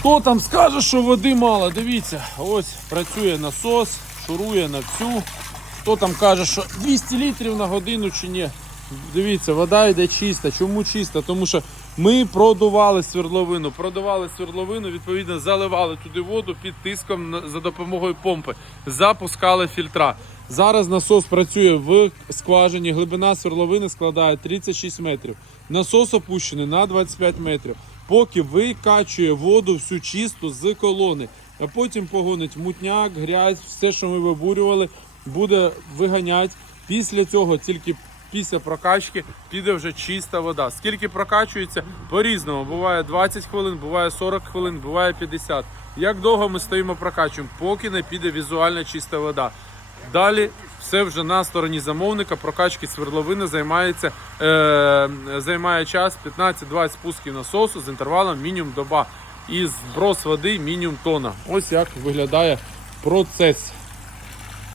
Хто там скаже, що води мало? Дивіться, ось працює насос, шурує на всю. Хто там каже, що 200 літрів на годину чи ні? Дивіться, вода йде чиста. Чому чиста? Тому що ми продували свердловину. Продували свердловину, відповідно, заливали туди воду під тиском за допомогою помпи. Запускали фільтра. Зараз насос працює в скважині. Глибина свердловини складає 36 метрів. Насос опущений на 25 метрів. Поки викачує воду всю чисту з колони, а потім погонить мутняк, грязь, все, що ми вибурювали, буде виганяти. Після цього тільки після прокачки піде вже чиста вода. Скільки прокачується по-різному. Буває 20 хвилин, буває 40 хвилин, буває 50. Як довго ми стоїмо прокачуємо, поки не піде візуально чиста вода. Далі все вже на стороні замовника. Прокачки свердловини займається, е, займає час 15-20 спусків насосу з інтервалом мінімум доба. І зброс води мінімум тона. Ось як виглядає процес.